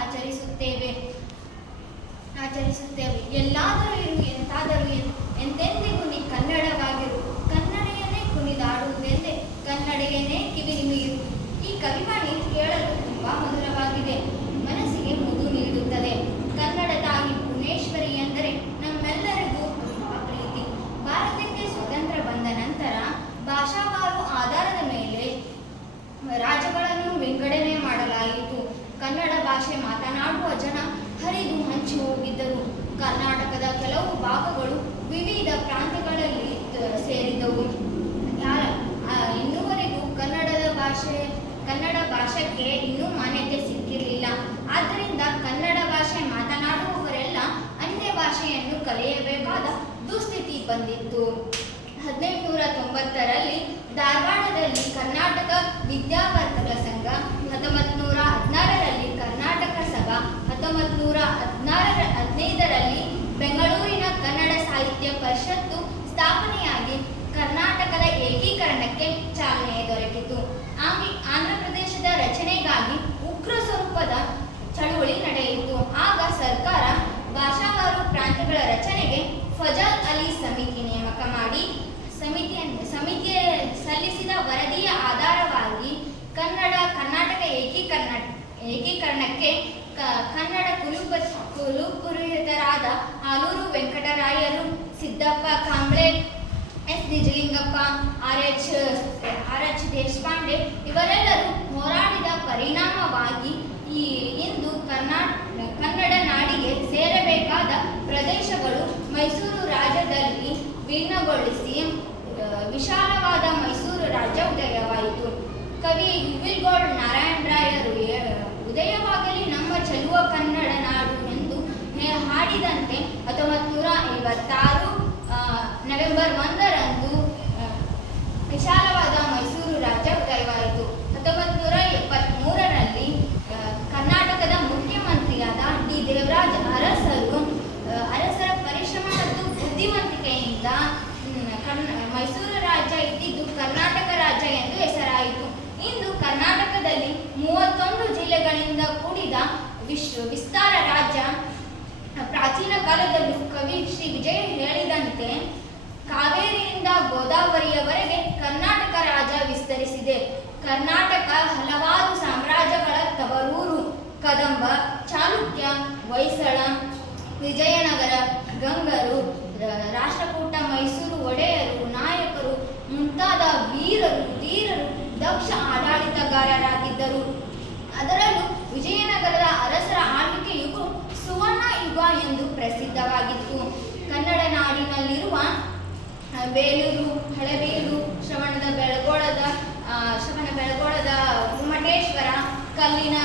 ಆಚರಿಸುತ್ತೇವೆ. ಎಲ್ಲಾದರೂ ಇರು, ಎಂತಾದರೂ ಇರು, ಎಂದೆಂದಿಗೂ ನೀ ಕನ್ನಡವಾಗಿರು. ಕನ್ನಡಿಯನ್ನೇ ಕುಣಿದಾಡುವುದೆಂದೇ ಕನ್ನಡಿಯನ್ನೇ ಕಿವಿ ನಿಮಿರು. ಈ ಕವಿವಾಣಿ ಕೇಳಲು ತುಂಬಾ ಮಧುರವಾಗಿದೆ, ಮನಸ್ಸಿಗೆ ಮುದು ನೀಡುತ್ತದೆ. ಕನ್ನಡ ತಾಯಿ ಭುವನೇಶ್ವರಿ ಎಂದರೆ ನಮ್ಮೆಲ್ಲರಿಗೂ ತುಂಬಾ ಪ್ರೀತಿ. ಭಾರತಕ್ಕೆ ಸ್ವತಂತ್ರ ಬಂದ ನಂತರ ಭಾಷಾವಾರು ಆಧಾರದ ಮೇಲೆ ರಾಜ್ಯಗಳನ್ನು ವಿಂಗಡಣೆ ಮಾಡಲಾಯಿತು. ಕನ್ನಡ ಭಾಷೆ ಮಾತನಾಡುವ ಜನ ಹರಿದು ಹಂಚಿ ಹೋಗಿದ್ದರು. ಕರ್ನಾಟಕದ ಕೆಲವು ಭಾಗಗಳು ವಿವಿಧ ಪ್ರಾಂತ್ಯಗಳಲ್ಲಿ ಸೇರಿದ್ದವು. ಇನ್ನೂವರೆಗೂ ಕನ್ನಡ ಭಾಷೆಗೆ ಇನ್ನೂ ಮಾನ್ಯತೆ ಸಿಕ್ಕಿರಲಿಲ್ಲ. ಆದ್ದರಿಂದ ಕನ್ನಡ ಭಾಷೆ ಮಾತನಾಡುವವರೆಲ್ಲ ಅನ್ಯ ಭಾಷೆಯನ್ನು ಕಲಿಯಬೇಕಾದ ದುಸ್ಥಿತಿ ಬಂದಿತ್ತು. 1890ರಲ್ಲಿ ಧಾರವಾಡದಲ್ಲಿ ಕರ್ನಾಟಕ ವಿದ್ಯಾವರ್ಧಕ ಸಂಘ, 1916ರಲ್ಲಿ ಕರ್ನಾಟಕ ಸಭಾ, 1915ರಲ್ಲಿ ಬೆಂಗಳೂರಿನ ಕನ್ನಡ ಸಾಹಿತ್ಯ ಪರಿಷತ್ತು ಸ್ಥಾಪನೆಯಾಗಿ ಕರ್ನಾಟಕದ ಏಕೀಕರಣಕ್ಕೆ ಚಾಲನೆ ದೊರಕಿತು. ಆಂಧ್ರಪ್ರದೇಶದ ರಚನೆಗಾಗಿ ಉಗ್ರ ಸ್ವರೂಪದ ಚಳುವಳಿ ನಡೆಯಿತು. ಆಗ ಸರ್ಕಾರ ಭಾಷಾವಾರು ಪ್ರಾಂತ್ಯಗಳ ರಚನೆಗೆ ಫಜಲ್ ಅಲಿ ಸಮಿತಿ ನೇಮಕ ಮಾಡಿ ಸಮಿತಿ ಸಲ್ಲಿಸಿದ ವರದಿಯ ಆಧಾರವಾಗಿ ಕರ್ನಾಟಕ ಏಕೀಕರಣಕ್ಕೆ ಕನ್ನಡ ಕುಲಪುರೋಹಿತರಾದ ಆಲೂರು ವೆಂಕಟರಾಯರು, Siddappa Kamble, S Nijalingappa, R H Deshpande ಇವರೆಲ್ಲರೂ ಹೋರಾಡಿದ ಪರಿಣಾಮವಾಗಿ ಇಂದು ಕನ್ನಡ ನಾಡಿಗೆ ಸೇರಬೇಕಾದ ಪ್ರದೇಶಗಳು ಮೈಸೂರು ರಾಜ್ಯದಲ್ಲಿ ವಿಲೀನಗೊಳಿಸಿ ವಿಶಾಲವಾದ ಮೈಸೂರು ರಾಜ್ಯ ಉದಯವಾಯಿತು. ಕವಿ ಯುವಿಲ್ಗೋಳ್ ನಾರಾಯಣರಾಯರು ಉದಯವಾಗಲಿ ನಮ್ಮ ಚೆಲುವ ಕನ್ನಡ ನಾಡು ಎಂದು ಹಾಡಿದಂತೆ 1956 ನವೆಂಬರ್ 1ರಂದು ವಿಶಾಲವಾದ ಮೈಸೂರು ರಾಜ್ಯ ಉದಯವಾಯಿತು. 1973ರಲ್ಲಿ ಕರ್ನಾಟಕದ ಮುಖ್ಯಮಂತ್ರಿಯಾದ ಡಿ ದೇವರಾಜ ಅರಸರ ಪರಿಶ್ರಮ ಮತ್ತು ಬುದ್ಧಿವಂತಿಕೆಯಿಂದ ಮೈಸೂರು ರಾಜ್ಯ ಇದ್ದಿದ್ದು ಕರ್ನಾಟಕ ರಾಜ್ಯ ಎಂದು ಹೆಸರಾಯಿತು. ಇಂದು ಕರ್ನಾಟಕದಲ್ಲಿ 31 ಜಿಲ್ಲೆಗಳಿಂದ ಕೂಡಿದ ವಿಸ್ತಾರ ರಾಜ್ಯ. ಪ್ರಾಚೀನ ಕಾಲದಲ್ಲೂ ಕವಿ ಶ್ರೀ ವಿಜಯ ಹೇಳಿದಂತೆ ಕಾವೇರಿಯಿಂದ ಗೋದಾವರಿಯವರೆಗೆ ಕರ್ನಾಟಕ ರಾಜ್ಯ ವಿಸ್ತರಿಸಿದೆ. ಕರ್ನಾಟಕ ಹಲವಾರು ಸಾಮ್ರಾಜ್ಯಗಳ ತವರೂರು. ಕದಂಬ, ಚಾಲುಕ್ಯ, ಹೊಯ್ಸಳ, ವಿಜಯನಗರ, ಗಂಗರು, ರಾಷ್ಟ್ರಕೂಟ, ಮೈಸೂರು ಒಡೆಯರು, ನಾಯಕರು ಮುಂತಾದ ವೀರರು ಧೀರರು ದಕ್ಷ ಆಡಳಿತಗಾರರಾಗಿದ್ದರು. ಅದರಲ್ಲೂ ವಿಜಯನಗರದ ಅರಸರ ಆಳ್ವಿಕೆ ಯುಗ ಸುವರ್ಣ ಯುಗ ಎಂದು ಪ್ರಸಿದ್ಧವಾಗಿತ್ತು. ಕನ್ನಡ ನಾಡಿನಲ್ಲಿರುವ ಬೇಲೂರು, ಹಳೆಬೀಡು, ಶ್ರವಣ ಬೆಳಗೊಳದ ಗುಮ್ಮಟೇಶ್ವರ, ಕಲ್ಲಿನ